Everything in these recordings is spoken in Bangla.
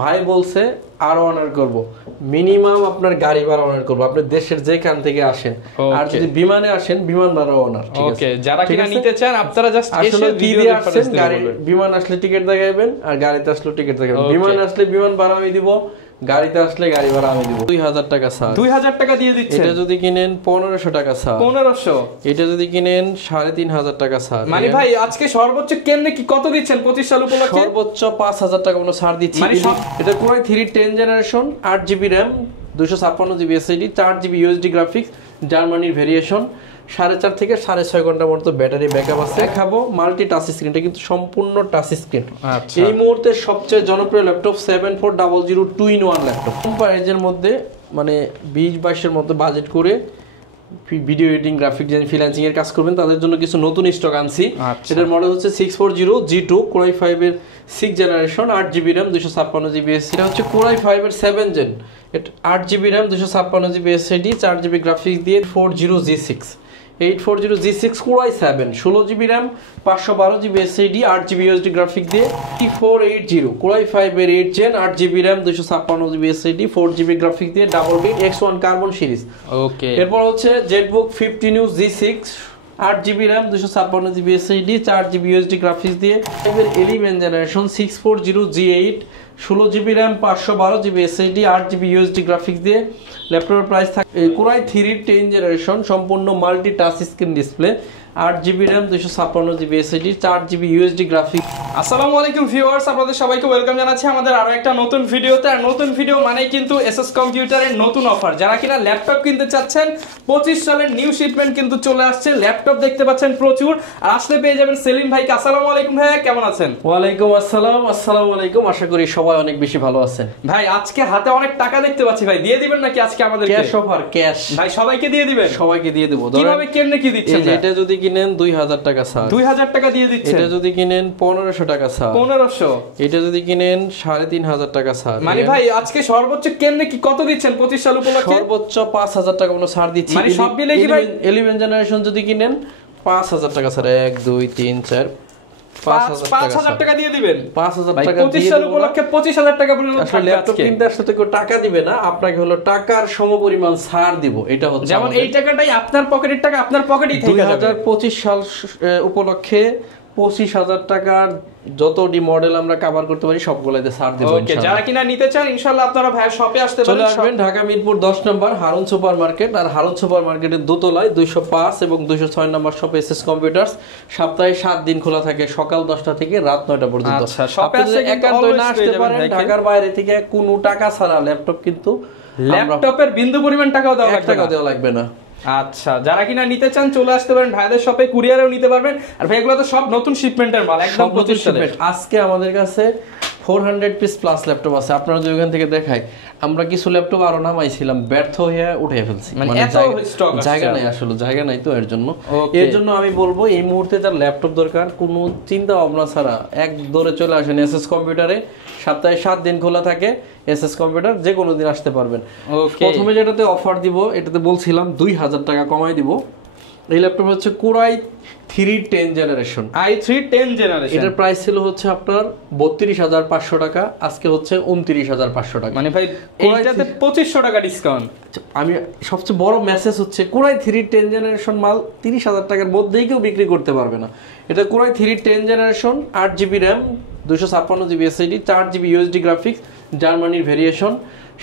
ভাই বলছে আরো অনার করব, মিনিমাম আপনার গাড়ি ভাড়া অনার করব, আপনি দেশের যেখান থেকে আসেন। আর যদি বিমানে আসেন বিমান ভাড়া অনার। ওকে, যারা কিনা নিতে চান আপনারা জাস্ট এসে ভিডিও আসেন, গাড়ি বিমান আসলে টিকিট দেখাবেন আর গাড়িতে আসলে টিকিট দেখাবেন। বিমান আসলে বিমান ভাড়া আমি দিব, গাড়িতে আসলে গাড়ি ভাড়া আমি দিব। 2000 টাকা স্যার। 2000 টাকা দিয়ে দিচ্ছেন। এটা যদি কিনেন 1500 টাকা স্যার। 1500। এটা যদি কিনেন 3500 টাকা স্যার। মানে ভাই আজকে সর্বোচ্চ কেমনে কি কত দিচ্ছেন 25 সাল উপলক্ষে? সর্বোচ্চ 5000 টাকা কোনো ছাড় দিচ্ছি। এটা core i 3 10 generation, 8GB RAM, 256GB SSD, 4GB USD graphics, জার্মানির ভেরিয়েশন, 4.5 থেকে 6.5 ঘন্টার মতো ব্যাটারি ব্যাকআপ আছে। দেখাবো মাল্টি টাচ স্ক্রিনটা কিন্তু সম্পূর্ণ টাচ স্ক্রিন। এই মুহূর্তে সবচেয়ে জনপ্রিয় ল্যাপটপ 7400 2-in-1 ল্যাপটপ। কম প্রাইজের মধ্যে মানে 20-22 এর মধ্যে বাজেট করে video editing, graphic design, freelancing এর কাজ করবেন তাদের জন্য কিছু নতুন স্টক আনছি। এটার মডেল হচ্ছে 640 G2 Core i5 এর 6 generation, 8GB RAM, 256GB SSD। এটা হচ্ছে Core i5 এর 7 gen, 8GB RAM, 256GB SSD, 4GB graphics দিয়ে 40 G6, 840 G6 Core i7, 16GB RAM, 512GB SSD, 8GB USD graphic দিয়ে 480 Core i5 এর 8 gen, 8GB RAM, 256GB SSD, 4GB graphic দিয়ে double bit X1 carbon series. Okay, এরপর হচ্ছে ZBook 15U G6, 8GB RAM, 256GB SSD, 4GB USD graphics দিয়ে 11 generation, 640 G8, 16GB RAM, 512GB SSD, 8GB USD graphics দিয়ে। ল্যাপটপের প্রাইস থাকে Core i3 10 জেনারেশন, সম্পূর্ণ multi touch screen display, 8GB RAM, 256GB SSD, 4GB USD graphics. আসসালামু আলাইকুম ভিউয়ার্স, আপনাদের সবাইকে ওয়েলকাম জানাচ্ছি আমাদের আরো একটা নতুন ভিডিওতে। আর নতুন ভিডিও মানেই কিন্তু এসএস কম্পিউটারের নতুন অফার। যারা কিনা ল্যাপটপ কিনতে চাচ্ছেন, 25 সালের নিউ শিপমেন্ট কিন্তু চলে আসছে। ল্যাপটপ দেখতে পাচ্ছেন প্রচুর, আর আসলে পেয়ে যাবেন সেলিম ভাইকে। আসসালামু আলাইকুম ভাইয়া, কেমন আছেন? ওয়ালাইকুম আসসালাম। আসসালামু আলাইকুম, আশা করি সবাই অনেক বেশি ভালো আছেন। ভাই আজকে হাতে অনেক টাকা দেখতে পাচ্ছি, ভাই দিয়ে দিবেন নাকি আজকে আমাদের? ক্যাশ অফার, ক্যাশ ভাই সবাইকে দিয়ে দিবেন? সবাইকে দিয়ে দেব। কিভাবে কেমনে কি দিচ্ছেন? এটা যদি কিনেন 2000 টাকা স্যার। 2000 টাকা দিয়ে দিচ্ছেন। এটা যদি কিনেন 1500 টাকা স্যার। 1500। এটা যদি কিনেন 3500 টাকা স্যার। মানে ভাই আজকে সর্বোচ্চ কেমনে কি কত দিচ্ছেন 25 সাল উপলক্ষে? সর্বোচ্চ 5000 টাকা কোনো ছাড় দিচ্ছি। মানে সব মিলে কি ভাই 11 জেনারেশন যদি কিনেন 5000 টাকা স্যার। 1 2 3 4 5000 টাকা দিয়ে দিবেন। 5000 টাকা 25 সাল উপলক্ষে 25000 টাকা পর্যন্ত আসলে ল্যাপটপ কিনতে আসলে তো কেউ টাকা দিবে না, আপনাকে হলো টাকার সমপরিমাণ ছাড় দিব। এটা হচ্ছে যেমন এই টাকাটাই আপনার পকেটের টাকা আপনার পকেটেই থেকে যাবে। 2025 সাল উপলক্ষে 25000 টাকার যতটি মডেল আমরা কভার করতে পারি সবগুলোতে ছাড় দেব। ওকে, যারা কিনা নিতে চান ইনশাআল্লাহ আপনারা ভাইয়ের শপে আসতে পারেন। চলে আসবেন ঢাকা মিরপুর 10 নম্বর হারুন সুপার মার্কেট, আর হারুন সুপার মার্কেটের দোতলায় 205 এবং 206 নম্বর শপে এসএস কম্পিউটারস। সপ্তাহে 7 দিন খোলা থাকে, সকাল 10টা থেকে রাত 9টা পর্যন্ত। আচ্ছা, শপে আসলে একান্ত না আসতে পারেন, ঢাকার বাইরে থেকে কোনো টাকা ছাড়া ল্যাপটপ কিন্তু ল্যাপটপের বিন্দু পরিমাণ টাকাও দেওয়া লাগবে না। আচ্ছা, যারা কিনা নিতে চান চলে আসতে পারেন ভাইদের শপে, কুরিয়ারেও নিতে পারবেন। আর ভাই এগুলো তো সব নতুন শিপমেন্টের মাল, একদম নতুন শিপমেন্ট। আজকে আমাদের কাছে 400 পিস প্লাস ল্যাপটপ আছে। আপনারা যদি ওখান থেকে দেখাই, আমরা কিছু ল্যাপটপ আরো নামাইছিলাম, ব্যর্থ হয়ে উঠে ফেলছি। মানে এত স্টক জায়গা নাই, আসলে জায়গা নাই তো এর জন্য আমি বলবো এই মুহূর্তে যার ল্যাপটপ দরকার কোনো চিন্তা ভাবনা ছাড়া এক দৌড়ে চলে আসেন এসএস কম্পিউটারে। সপ্তাহে 7 দিন খোলা থাকে এসএস কম্পিউটার, যে কোনো দিন আসতে পারবেন। প্রথমে যেটাতে অফার দিব, এটাতে বলছিলাম 2000 টাকা কমাই দিব। এই ল্যাপটপ হচ্ছে Core i3 10 generation, i3 10 generation. এটার প্রাইস ছিল হচ্ছে আপনার 32500 টাকা, আজকে হচ্ছে 29500 টাকা। মানে ভাই এইটাতে 2500 টাকা ডিসকাউন্ট। আমি সবচেয়ে বড় মেসেজ হচ্ছে Core i3 10 জেনারেশন মাল 30000 টাকার মধ্যেই কেউ বিক্রি করতে পারবে না। এটা Core i3 10 generation, 8GB RAM, 256GB SSD, 4GB USD graphics, জার্মানির ভেরিয়েশন,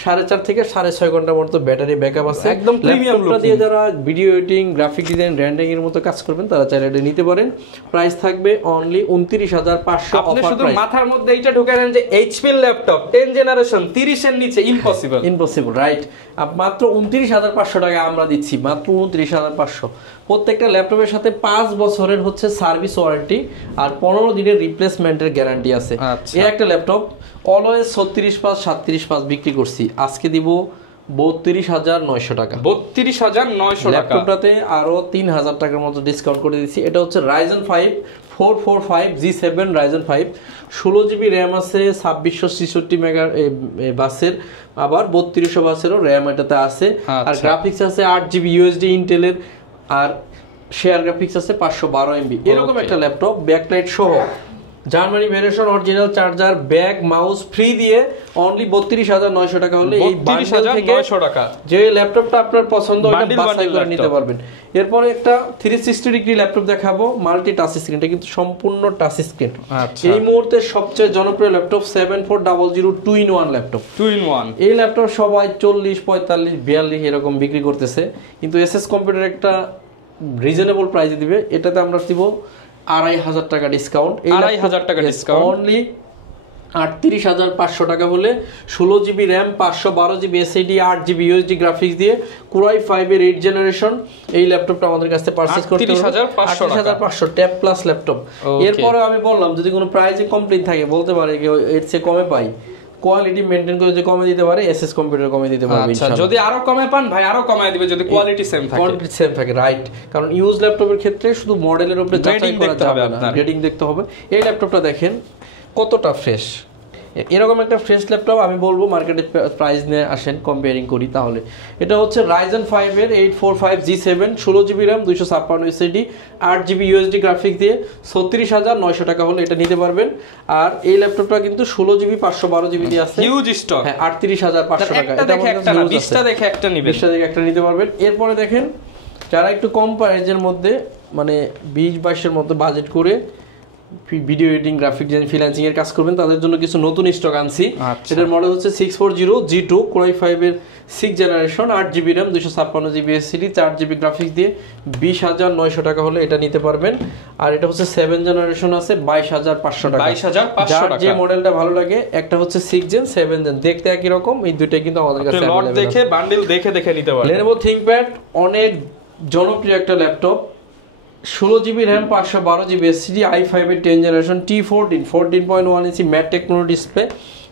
4.5 থেকে 6.5 ঘন্টার মতো ব্যাটারি ব্যাকআপ আছে। একদম প্রিমিয়াম লুক দিয়ে যারা video editing, graphic design, rendering এর মতো কাজ করবেন তারা চাইলে এটা নিতে পারেন। প্রাইস থাকবে অনলি 29500। আপনি শুধু মাথার মধ্যে এইটা ঢুকায় নেন যে এইচপি ল্যাপটপ 10 জেনারেশন 30 এর নিচে ইম্পসিবল, রাইট? মাত্র 29500 টাকা আমরা দিচ্ছি, মাত্র 29500। প্রত্যেকটা ল্যাপটপের সাথে 5 বছরের হচ্ছে সার্ভিস ওয়ারেন্টি আর 15 দিনের রিপ্লেসমেন্টের গ্যারান্টি আছে। এই একটা ল্যাপটপ অলওয়েজ 36 পাস 37 পাস বিক্রি করছি, আজকে দিব 32900 টাকা। 32900 টাকা। ল্যাপটপটাতে আরো 3000 টাকার মতো ডিসকাউন্ট করে দিচ্ছি। এটা হচ্ছে Ryzen 5 445 G7 Ryzen 5, 16GB RAM আছে, 2666 মেগা বাসের, আবার 3200 বাসেরও RAM এটাতে আছে। আর গ্রাফিক্স আছে 8GB USD ইন্টেলের, আর শেয়ার গ্রাফিক্স আছে 512 MB। এরকম একটা ল্যাপটপ ব্যাকলাইট সহ Germany variation original charger bag mouse free দিয়ে অনলি 32,900 টাকা হলে এই বান্ডেল থেকে 32,900 টাকা যে ল্যাপটপটা আপনার পছন্দ হয় বাছাই করে নিতে পারবেন। এরপরে একটা 360 ডিগ্রি ল্যাপটপ দেখাবো, মাল্টি টাচ স্ক্রিন, এটা কিন্তু সম্পূর্ণ টাচ স্ক্রিন। এই মুহূর্তে সবচেয়ে জনপ্রিয় ল্যাপটপ 7400 2-in-1 ল্যাপটপ, 2-in-1। এই ল্যাপটপ সবাই 40, 45, 42 এরকম বিক্রি করতেছে, কিন্তু এসএস কম্পিউটার একটা রিজনেবল প্রাইসে দিবে। এটাতে আমরা দিব 2,500 টাকা ডিসকাউন্ট, 2,500 টাকা ডিসকাউন্ট, অনলি 38,500 টাকা হলে 16 GB RAM 512 GB SSD 8 GB USD graphics দিয়ে Core i5 এর 8 জেনারেশন এই ল্যাপটপটা আমাদের কাছে পারচেজ করতে হবে 38,500 ট্যাব প্লাস ল্যাপটপ। এরপরে আমি বললাম যদি কোনো প্রাইসে কমপ্লিট থাকে বলতে পারে যে এর চেয়ে কমে পাই, কোয়ালিটি মেইনটেইন করে যে কমে দিতে পারে এসএস কম্পিউটার কমে দিতে পারবে ইনশাআল্লাহ। যদি আরো কমে পান ভাই আরো কমায় দিবে যদি কোয়ালিটি সেম থাকে, কোয়ালিটি সেম থাকে, রাইট। কারণ ইউজ ল্যাপটপের ক্ষেত্রে শুধু মডেলের উপরে যাচাই করা যাবে না, রেটিং দেখতে হবে। এই ল্যাপটপটা দেখেন কতটা ফ্রেশ, এরকম একটা ফ্রেশ ল্যাপটপ আমি বলবো মার্কেটে প্রাইস নিয়ে আসেন কম্পেয়ারিং করি তাহলে। এটা হচ্ছে Ryzen 5 এর 845G7 16 GB RAM 256 SSD 8 GB USD graphics দিয়ে 36,900 টাকা হলে এটা নিতে পারবেন। আর এই ল্যাপটপটা কিন্তু 16 জিবি 512 জিবি দিয়ে আছে, হিউজ স্টক। হ্যাঁ 38,500 টাকা। এটা দেখে একটা না 20টা দেখে একটা নিবেন, 20টা দেখে একটা নিতে পারবেন। এরপরে দেখেন যারা একটু কম প্রাইসের মধ্যে মানে 20-22 এর মধ্যে বাজেট করে video editing graphic design freelancing এর কাজ করবেন তাদের জন্য কিছু নতুন স্টক আনছি। এটার মডেল হচ্ছে 640G2 Core i5 এর 6 generation 8 GB RAM 256 GB SSD 4 GB graphics দিয়ে 20,900 টাকা হলে এটা নিতে পারবেন। আর এটা হচ্ছে 7 জেনারেশন আছে 22,500 টাকা, 22,500 টাকা। যে মডেলটা ভালো লাগে একটা হচ্ছে 6 জেন 7 জেন দেখতে একই রকম, এই দুইটাই কিন্তু আমাদের কাছে লট দেখে বান্ডেল দেখে দেখে নিতে পারবেন। Lenovo ThinkPad অনেক জনপ্রিয় একটা laptop 16 GB RAM 512 GB SSD i5 এর 10 জেনারেশন T14 14.1 ইঞ্চি ম্যাট টেকনোলজি ডিসপ্লে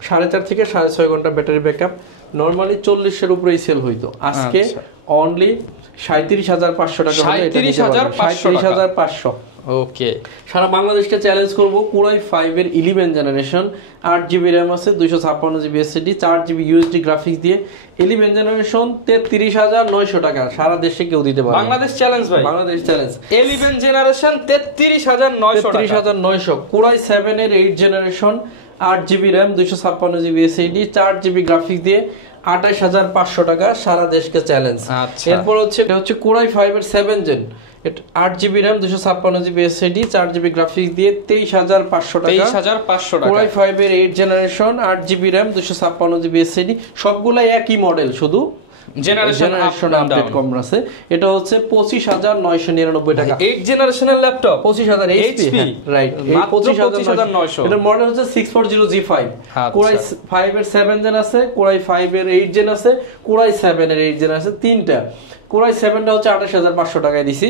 4.5 থেকে 6.5 ঘন্টা ব্যাটারি ব্যাকআপ। নরমালি 40 এর উপরেই সেল হইতো, আজকে অনলি 37,500 টাকা হলে এটা 37,500। ওকে, সারা বাংলাদেশকে চ্যালেঞ্জ করব Core i5 এর 11 জেনারেশন 8 জিবি র্যাম আছে 256 GB SSD 4 GB USD graphics দিয়ে 11 জেনারেশন 33,900 টাকা, সারা দেশে কেউ দিতে পারবে। বাংলাদেশ চ্যালেঞ্জ ভাই, বাংলাদেশ চ্যালেঞ্জ। 11 জেনারেশন 33,900 টাকা, 33,900। Core i7 এর 8 generation 8 GB RAM 256 GB SSD 4 GB graphics দিয়ে 28,500 টাকা, সারা দেশকে চ্যালেঞ্জ। এরপর হচ্ছে এটা হচ্ছে Core i5 এর 7 gen 8 GB RAM 256 GB SSD 4 GB graphics দিয়ে 23,500 টাকা, 23,500 টাকা। Core i5 এর 8 generation 8 GB RAM 256 GB SSD সবগুলাই একই মডেল, শুধু জেনারেশন আপডেট কম আছে। এটা হচ্ছে 25,999 টাকা, 8 জেনারেশনের ল্যাপটপ 25,000 এইচপি, রাইট। এই 25,900 এটার মডেল হচ্ছে 640G5 Core i5 এর 7 জেন আছে, Core i5 এর 8 জেন আছে, Core i7 এর 8 জেন আছে, তিনটা। Core i7টা হচ্ছে 28,500 টাকায় দিছি।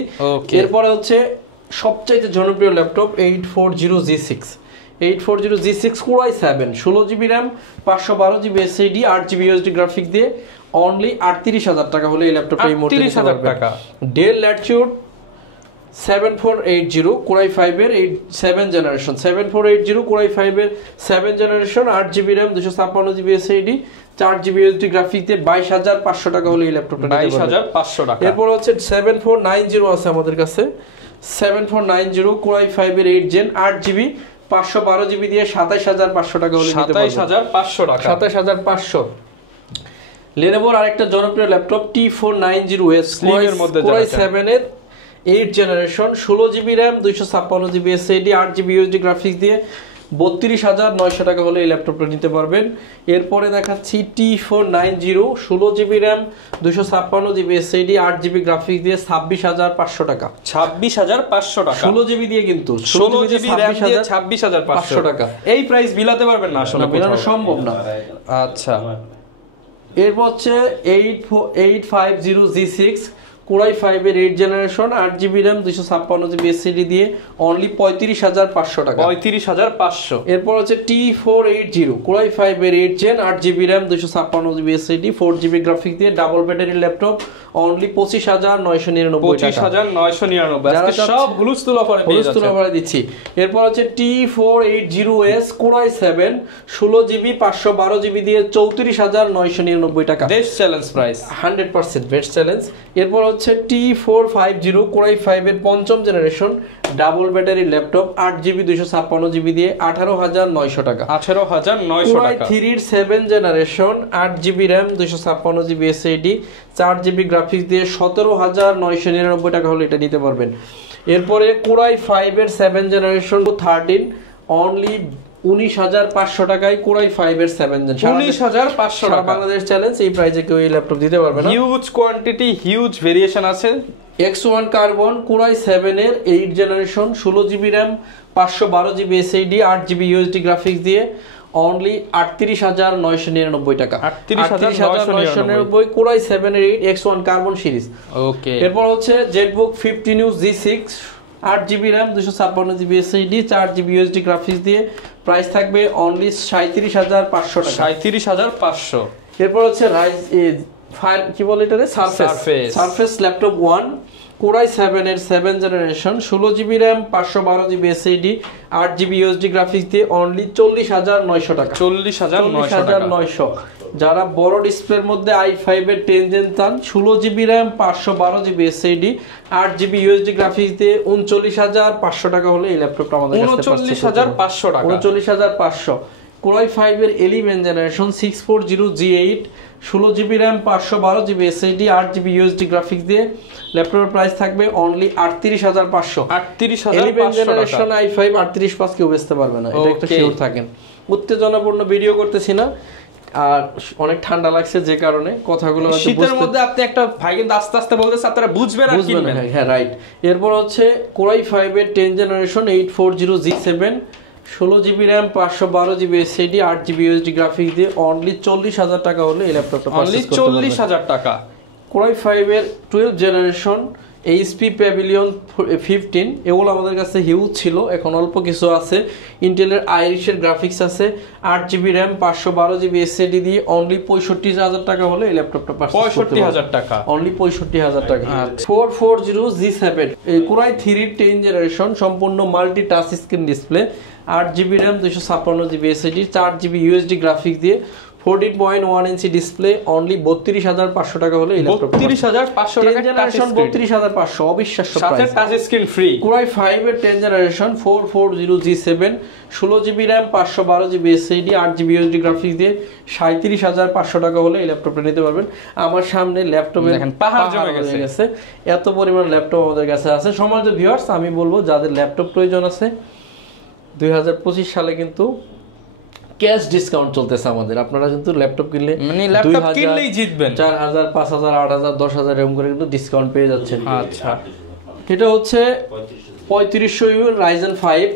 এরপরে হচ্ছে সবচাইতে জনপ্রিয় laptop 840G6 840G6 Core i7 16 GB RAM 512 GB SSD 8 GB USD graphics দিয়ে অনলি 38,000 টাকা হলে এই ল্যাপটপটা এই মুহূর্তে নিতে পারবেন। Dell Latitude 7480 Core i5 এর 7 জেনারেশন 7480 Core i5 এর 7 generation 8 GB RAM 256 GB SSD 4 GB USD graphics দিয়ে 22,500 টাকা হলে এই ল্যাপটপটা নিতে পারবেন, 22,500 টাকা। এরপর হচ্ছে 7490 আছে আমাদের কাছে 7490 Core i5 এর 8 জেন 8 জিবি 512 জিবি দিয়ে 27,500 টাকা হলে নিতে পারবেন, 27,500 টাকা, 27,500। Lenovo আরেকটা জনপ্রিয় ল্যাপটপ T490S Core i7 এর 8 generation 16 GB RAM 256 GB SSD 8 GB USD graphics দিয়ে 32,900 টাকা হলে এই ল্যাপটপটা নিতে পারবেন। এরপরে দেখাচ্ছি T490 16 GB RAM 256 GB SSD 8 GB graphics দিয়ে 26,500 টাকা, 26,500 টাকা, 16 জিবি দিয়ে কিন্তু 16 জিবি র্যাম দিয়ে 26,500 টাকা। এই প্রাইস বিলাতে পারবেন না, আসলে বিলানো সম্ভব না। আচ্ছা, এরপর হচ্ছে 850G6 Core i5 এর 8 generation 8 GB RAM 256 GB SSD দিয়ে অনলি 35,500 টাকা, 35,500। এরপর হচ্ছে T480 Core i5 এর 8 gen 8 GB RAM 256 GB SSD 4 GB graphics দিয়ে ডাবল ব্যাটারি ল্যাপটপ অনলি 25,999 টাকা, 25,999। আজকে সব হুলস্থুল অফারে পেয়ে যাচ্ছেন, হুলস্থুল অফারে দিচ্ছি। এরপর হচ্ছে T480S Core i7 16 GB 512 GB দিয়ে 34,999 টাকা, best challenge price, 100% best challenge. এরপর হচ্ছে হচ্ছে T450 Core i5 এর পঞ্চম generation double battery laptop 8GB 256GB দিয়ে 18,900 টাকা। 18,900 Core টাকা। i3 এর 7 generation 8GB RAM 256GB SSD 4GB graphics দিয়ে 17,999 টাকা হলে এটা নিতে পারবেন। এরপরে Core i5 এর 7 জেনারেশন 13 অনলি 19,500 টাকায় Core i5 এর 7 জেনারেশন 19,500 টাকা। বাংলাদেশ চ্যালেঞ্জ, এই প্রাইসে কেউ এই ল্যাপটপ দিতে পারবে না। হিউজ কোয়ান্টিটি, হিউজ ভেরিয়েশন আছে। X1 কার্বন Core i7 এর 8 generation 16GB RAM 512GB SSD 8GB USD graphics দিয়ে অনলি 38,999 টাকা। 38,999 Core i7 এর 8 X1 কার্বন সিরিজ। ওকে। এরপর হচ্ছে ZBook 15U G6 8GB RAM 256GB SSD 4GB USD graphics দিয়ে প্রাইস থাকবে অনলি 37,500 টাকা। 37,500। এরপর হচ্ছে রাইজ কি বলে এটা সারফেস ল্যাপটপ 1 Core i7 এর 7 generation 16GB RAM 512GB SSD 8GB USD graphics দিয়ে অনলি 40,900 টাকা। 40,900। যারা বড় ডিসপ্লের মধ্যে i5 এর 10 জেন চান 16GB RAM 512GB SSD 8GB USD graphics দিয়ে 39,500 টাকা হলে এই ল্যাপটপটা আমাদের কাছে 39,500 টাকা। 39,500। Core i5 এর 11 generation 640G8 16GB RAM 512GB SSD 8GB USD graphics দিয়ে ল্যাপটপের প্রাইস থাকবে অনলি 38,500। 38,500 জেনারেশন i5 38,500 কেউ বেচতে পারবে না, এটা একটা শিওর থাকেন। উত্তেজনাপূর্ণ ভিডিও করতেছি না, আর অনেক ঠান্ডা লাগছে যে কারণে কথাগুলো শীতের মধ্যে আপনি একটা ভাই কিন্তু আস্তে আস্তে বলতেছে, আপনারা বুঝবেন আর কিনবেন। হ্যাঁ রাইট। এরপর হচ্ছে Core i5 এর 10 generation 840G7 16GB RAM 512GB SSD 8GB USD graphics দিয়ে অনলি 40,000 টাকা হলে এই ল্যাপটপটা অনলি 40,000 টাকা। Core i5 এর 12 জেনারেশন HP Pavilion 15 এগুলো আমাদের কাছে হিউজ ছিল, এখন অল্প কিছু আছে। ইন্টেলের আইরিশের গ্রাফিক্স আছে 8GB RAM 512GB SSD দিয়ে অনলি 65,000 টাকা হলে এই ল্যাপটপটা 65,000 টাকা। অনলি 65,000 টাকা। 440G7 এই Core i3 10 জেনারেশন সম্পূর্ণ multi touch screen display 8GB RAM 256GB SSD 4GB USD graphics দিয়ে 14.1 ইঞ্চি ডিসপ্লে অনলি 32,500 টাকা হলে এই ল্যাপটপটা 32,500 টাকা। জেনারেশন 32,500 অবিশ্বাস্য প্রাইস। সাথে touch screen free. Core i5 এর 10 generation 440G7 16GB RAM 512GB SSD 8GB USD graphics দিয়ে 37,500 টাকা হলে এই ল্যাপটপটা নিতে পারবেন। আমার সামনে ল্যাপটপে দেখেন পাহাড় জমে গেছে, এত পরিমাণ ল্যাপটপ আমাদের কাছে আছে। সম্মানিত ভিউয়ার্স, আমি বলবো যাদের ল্যাপটপ প্রয়োজন আছে 2025 সালে কিন্তু ক্যাশ ডিসকাউন্ট চলতেছে আমাদের। আপনারা কিন্তু ল্যাপটপ কিনলে মানে ল্যাপটপ কিনলেই জিতবেন। 4,000 5,000 8,000 10,000 এরকম করে কিন্তু ডিসকাউন্ট পেয়ে যাচ্ছেন। আচ্ছা, এটা হচ্ছে 3500U Ryzen 5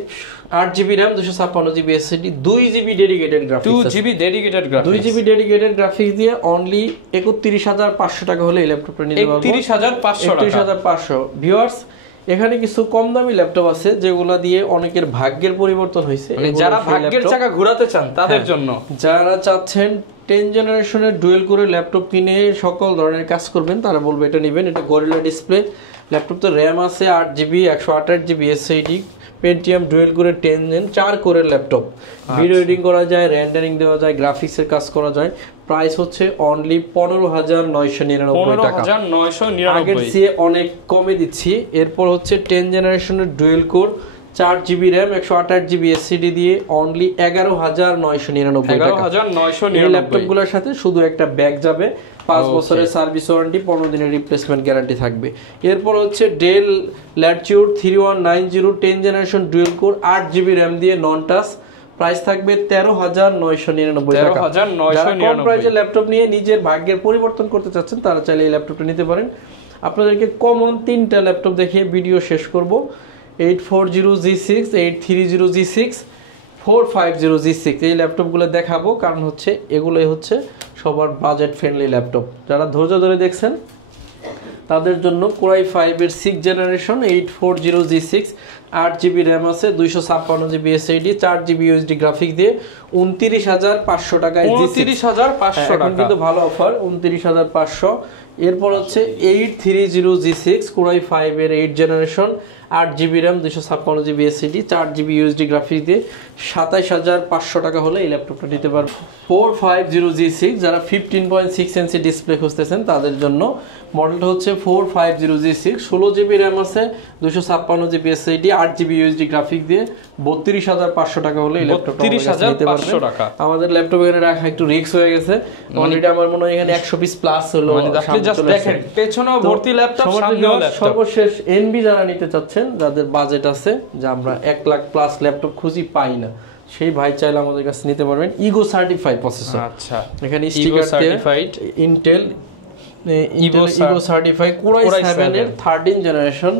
8GB RAM 256GB SSD 2GB dedicated graphics 2GB dedicated graphics 2GB dedicated graphics দিয়ে অনলি 31,500 টাকা হলে এই ল্যাপটপটা নিতে পারবেন। 31,500 টাকা। 31,500। ভিউয়ার্স, এখানে কিছু কম দামি ল্যাপটপ আছে যেগুলা দিয়ে অনেকের ভাগ্যের পরিবর্তন হয়েছে। মানে যারা ভাগ্যের চাকা ঘোরাতে চান তাদের জন্য, যারা চাচ্ছেন 10 জেনারেশনের ডুয়েল কোরের ল্যাপটপ কিনে সকল ধরনের কাজ করবেন, তারা বলবো এটা নেবেন। এটা গরিলা ডিসপ্লে ল্যাপটপ, তো র্যাম আছে 8GB 128GB SSD Pentium dual কোরের 10 জেন 4 কোরের ল্যাপটপ। ভিডিও এডিটিং করা যায়, রেন্ডারিং দেওয়া যায়, গ্রাফিক্সের কাজ করা যায়। প্রাইস হচ্ছে অনলি 15,999 টাকা। 15,999 আগের চেয়ে অনেক কমে দিচ্ছি। এরপর হচ্ছে 10 জেনারেশনের dual core 4GB RAM 128GB SSD দিয়ে অনলি 11,999 টাকা। 11,999। এই ল্যাপটপগুলোর সাথে শুধু একটা ব্যাগ যাবে, 5 বছরের সার্ভিস ওয়ারেন্টি, 15 দিনের রিপ্লেসমেন্ট গ্যারান্টি থাকবে। এরপর হচ্ছে del Latitude 3190 10 generation dual core 8GB RAM দিয়ে নন টাচ, প্রাইস থাকবে 13,999 টাকা। 13,999। কম প্রাইসের ল্যাপটপ নিয়ে নিজের ভাগ্যের পরিবর্তন করতে চাচ্ছেন তারা চাইলে এই ল্যাপটপটা নিতে পারেন। আপনাদেরকে কমন 3টা ল্যাপটপ দেখিয়ে ভিডিও শেষ করব। 840G6 830G6 450G6 এই ল্যাপটপগুলো দেখাবো, কারণ হচ্ছে এগুলোই হচ্ছে সবার বাজেট ফ্রেন্ডলি ল্যাপটপ। যারা ধৈর্য ধরে দেখছেন তাদের জন্য Core i5 এর 6 জেনারেশন 840G6 8GB র্যাম আছে, 256GB SSD, 4GB USD graphics দিয়ে 29,500 টাকায় দিচ্ছি। 29,500 টাকা কিন্তু ভালো অফার, 29,500। এরপর হচ্ছে 830G6 Core i5 এর 8 generation, 8GB RAM, 256GB SSD, 4GB USD graphics দিয়ে 27,500 টাকা হলে এই ল্যাপটপটা নিতে পারবে। 450G6 যারা 15.6 ইঞ্চি ডিসপ্লে খুঁজতেছেন তাদের জন্য মডেলটা হচ্ছে 450G6, 16GB র্যাম আছে, 256GB SSD, 8GB USD graphics দিয়ে 32,500 টাকা হলে এই ল্যাপটপটা নিতে পারবেন। আমাদের ল্যাপটপ এখানে রাখা একটু রিস্ক হয়ে গেছে, অলরেডি আমার মনে হয় এখানে 100 পিস প্লাস হলো। জাস্ট দেখেন পেছনেও ভর্তি ল্যাপটপ, সামনেও ল্যাপটপ। সর্বশেষ এনবি যারা নিতে চাচ্ছেন, যাদের বাজেট আছে যে আমরা 1 লাখ প্লাস ল্যাপটপ খুঁজি পাই না, সেই ভাই চাইলে আমাদের কাছে নিতে পারবেন। Ego certified processor. আচ্ছা, এখানে sticker certified Intel ego certified Core i7 এর 13 জেনারেশন,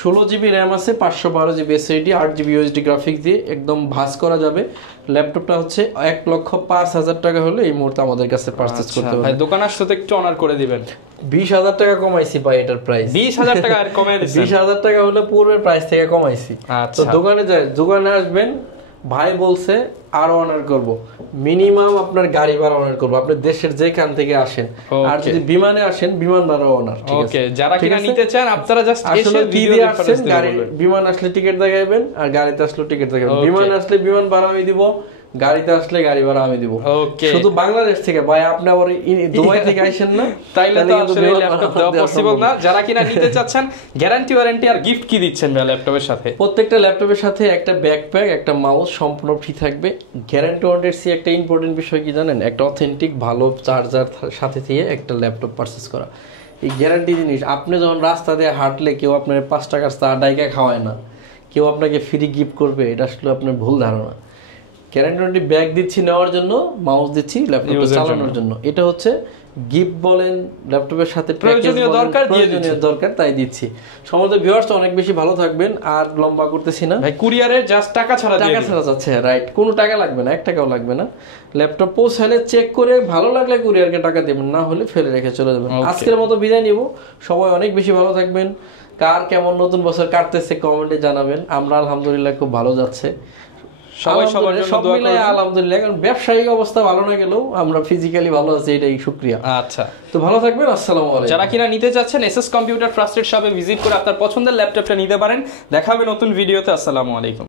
16GB র্যাম আছে, 512GB SSD, 8GB USD graphics দিয়ে একদম ভাস করা যাবে। ল্যাপটপটা হচ্ছে 1,05,000 টাকা হলে এই মুহূর্তে আমাদের কাছে পারচেজ করতে পারবেন। ভাই দোকানের সাথে একটু অনার করে দিবেন। 20,000 টাকা কমাইছি ভাই এটার প্রাইস। 20,000 টাকা আর কমাই দিছেন? 20,000 টাকা হলে পূর্বের প্রাইস থেকে কমাইছি। তো দোকানে আসবেন, ভাই বলছে আরো অনার করব, মিনিমাম আপনার গাড়ি ভাড়া অনার করব, আপনি দেশের যেখান থেকে আসেন। আর যদি বিমানে আসেন, বিমান ভাড়া অনার। ঠিক আছে, যারা কিনা নিতে চান আপনারা জাস্ট এসে ভিডিও আসেন, গাড়ি বিমান আসলে টিকিট দেখাবেন, আর গাড়িতে আসলে টিকিট দেখাবেন। বিমান আসলে বিমান ভাড়া আমি দিব, গাড়িতে আসলে গাড়ি ভাড়া আমি দিব। শুধু বাংলাদেশ থেকে ভাই, আপনি আবার দুবাই থেকে আইছেন না, তাইলে তো আসলে ল্যাপটপ দেওয়া পসিবল না। যারা কিনা নিতে চাচ্ছেন, গ্যারান্টি ওয়ারেন্টি আর গিফট কি দিচ্ছেন ভাই ল্যাপটপের সাথে? প্রত্যেকটা ল্যাপটপের সাথে একটা ব্যাকপ্যাক, একটা মাউস সম্পূর্ণ ফ্রি থাকবে। গ্যারান্টি ওয়ারেন্টির সি একটা ইম্পর্টেন্ট বিষয় কি জানেন, একটা অথেন্টিক ভালো চার্জার সাথে দিয়ে একটা ল্যাপটপ পারচেজ করা। এই গ্যারান্টি জিনিস, আপনি যখন রাস্তা দিয়ে হাঁটলে কেউ আপনার 5 টাকার চা ডাইকা খাওয়ায় না, কেউ আপনাকে ফ্রি গিফট করবে, এটা আসলে আপনার ভুল ধারণা। গ্যারান্টি ব্যাগ দিচ্ছি নেওয়ার জন্য, মাউস দিচ্ছি ল্যাপটপ চালানোর জন্য। এটা হচ্ছে গিফট বলেন, ল্যাপটপের সাথে প্রয়োজনীয় দরকার তাই দিচ্ছি। সম্মানিত ভিউয়ার্স, অনেক বেশি ভালো থাকবেন, আর লম্বা করতেছি না ভাই। কুরিয়ারে জাস্ট টাকা ছাড়া যাচ্ছে, রাইট, কোনো টাকা লাগবে না, 1 টাকাও লাগবে না। ল্যাপটপ পৌঁছালে চেক করে ভালো লাগলে কুরিয়ারকে টাকা দেবেন, না হলে ফেলে রেখে চলে যাবেন। আজকের মতো বিদায় নিব, সবাই অনেক বেশি ভালো থাকবেন। কার কেমন নতুন বছর কাটতেছে কমেন্টে জানাবেন। আমরা আলহামদুলিল্লাহ খুব ভালো যাচ্ছে, সবাই সবার জন্য দোয়া করবেন আলহামদুলিল্লাহ। কারণ ব্যবসায়িক অবস্থা ভালো না গেলেও আমরা ফিজিক্যালি ভালো আছি, এটাই শুকরিয়া। আচ্ছা, তো ভালো থাকবেন, আসসালামু আলাইকুম। যারা কিনা নিতে চাচ্ছেন, এসএস কম্পিউটার ট্রাস্টেড শপে ভিজিট করে আপনার পছন্দের ল্যাপটপটা নিতে পারেন। দেখা হবে নতুন ভিডিওতে। আসসালামু আলাইকুম।